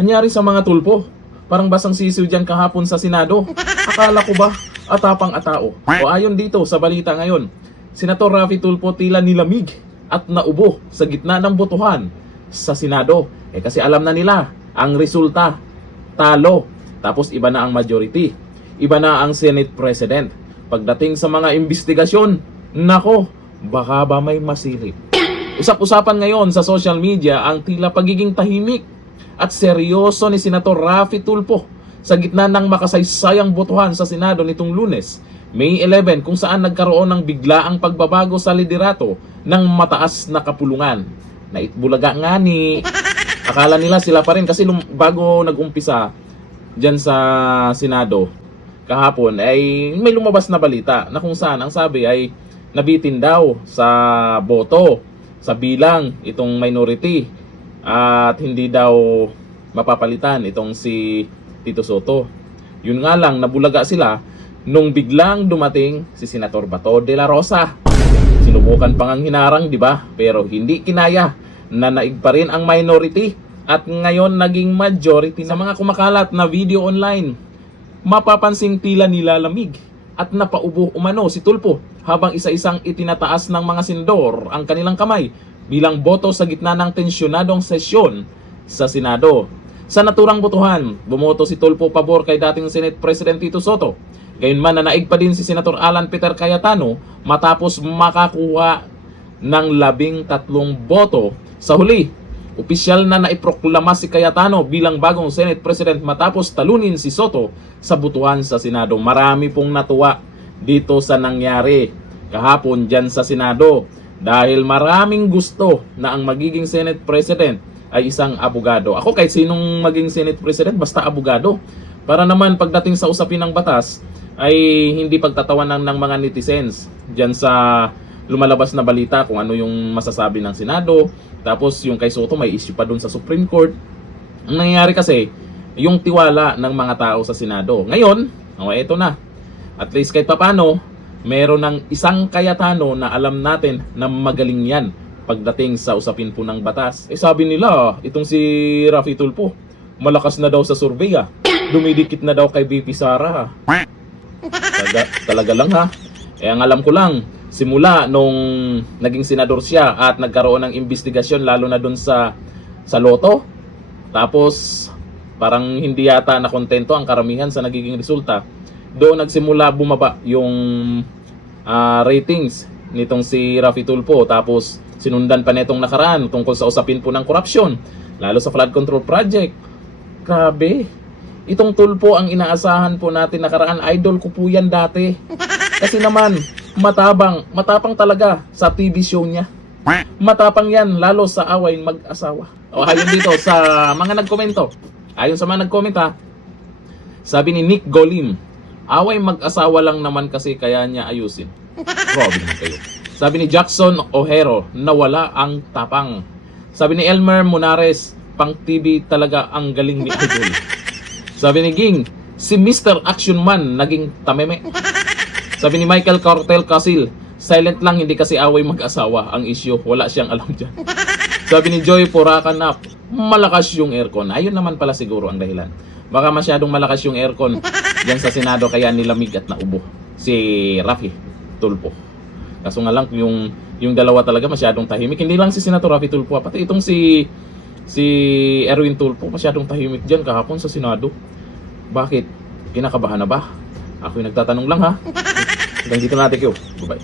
Anyari sa mga tulpo? Parang basang sisiw dyan kahapon sa Senado. Akala ko ba atapang atao? O ayon dito sa balita ngayon, Senator Raffy Tulfo tila nilamig at naubo sa gitna ng botohan sa Senado. Kasi alam na nila ang resulta, talo. Tapos iba na ang majority, iba na ang Senate President. Pagdating sa mga investigasyon, nako, baka ba may masilip. Usap-usapan ngayon sa social media ang tila pagiging tahimik at seryoso ni Senator Raffy Tulfo sa gitna ng makasaysayang botohan sa Senado nitong Lunes, May 11, kung saan nagkaroon ng biglaang pagbabago sa liderato ng mataas na kapulungan. Naitbulaga nga ni, akala nila sila pa rin kasi bago nag-umpisa dyan sa Senado kahapon ay may lumabas na balita na kung saan ang sabi ay nabitin daw sa boto, sa bilang itong minority at hindi daw mapapalitan itong si Tito Soto. Yun nga lang, nabulaga sila nung biglang dumating si Senator Bato de la Rosa. Sinubukan pang ang hinarang, di ba? Pero hindi kinaya, nanaig pa rin ang minority at ngayon naging majority. Sa mga kumakalat na video online, mapapansing tila nilalamig at napaubo umano si Tulfo habang isa-isang itinataas ng mga senador ang kanilang kamay bilang boto sa gitna ng tensyonadong sesyon sa Senado. Sa naturang botohan, bumoto si Tulfo pabor kay dating Senate President Tito Soto. Gayunman nanaig pa din si Senator Alan Peter Cayetano matapos makakuha ng 13 boto. Sa huli, opisyal na naiproklama si Cayetano bilang bagong Senate President matapos talunin si Soto sa botohan sa Senado. Marami pong natuwa dito sa nangyari kahapon dyan sa Senado dahil maraming gusto na ang magiging Senate President ay isang abogado. Ako kahit sinong maging Senate President basta abogado. Para naman pagdating sa usapin ng batas ay hindi pagtatawanan ng mga netizens dyan sa lumalabas na balita kung ano yung masasabi ng Senado. Tapos yung kay Soto may issue pa dun sa Supreme Court. Ang nangyayari kasi, yung tiwala ng mga tao sa Senado. Ngayon, eto na. At least kahit papano, meron ng isang Cayetano na alam natin na magaling yan pagdating sa usapin po ng batas. Sabi nila, itong si Raffy Tulfo, malakas na daw sa survey Dumidikit na daw kay BP Sara Talaga lang ang alam ko lang, simula nung naging senador siya at nagkaroon ng investigasyon lalo na dun sa Loto, tapos parang hindi yata nakontento ang karamihan sa nagiging resulta. Doon nagsimula bumaba yung ratings nitong si Raffy Tulfo. Tapos sinundan pa netong nakaraan tungkol sa usapin po ng korupsyon, lalo sa flood control project. Grabe, itong Tulfo ang inaasahan po natin nakaraan. Idol ko po yan dati. Kasi naman, matapang talaga sa TV show niya. Matapang yan, lalo sa away mag-asawa. Ayon dito sa mga nagkomento. Ayon sa mga nagkomment sabi ni Nick Golim, away mag-asawa lang naman kasi kaya niya ayusin. Grabe naman kayo. Sabi ni Jackson Ojero, nawala ang tapang. Sabi ni Elmer Munares, pang TV talaga ang galing ni Idol. Sabi ni Ging, si Mr. Action Man naging tameme. Sabi ni Michael Cartel Casil, silent lang, hindi kasi away mag-asawa ang issue, wala siyang alam dyan. Sabi ni Joy Purakanap, malakas yung aircon. Ayun naman pala siguro ang dahilan. Baka masyadong malakas yung aircon dyan sa Senado kaya nilamig at naubo si Raffy Tulfo. Kaso nga lang yung dalawa talaga masyadong tahimik. Hindi lang si Senator Raffy Tulfo, pati itong si Erwin Tulfo masyadong tahimik dyan kahapon sa Senado. Bakit? Kinakabahan na ba? Ako'y nagtatanong lang Hanggang dito natin kayo. Bye-bye.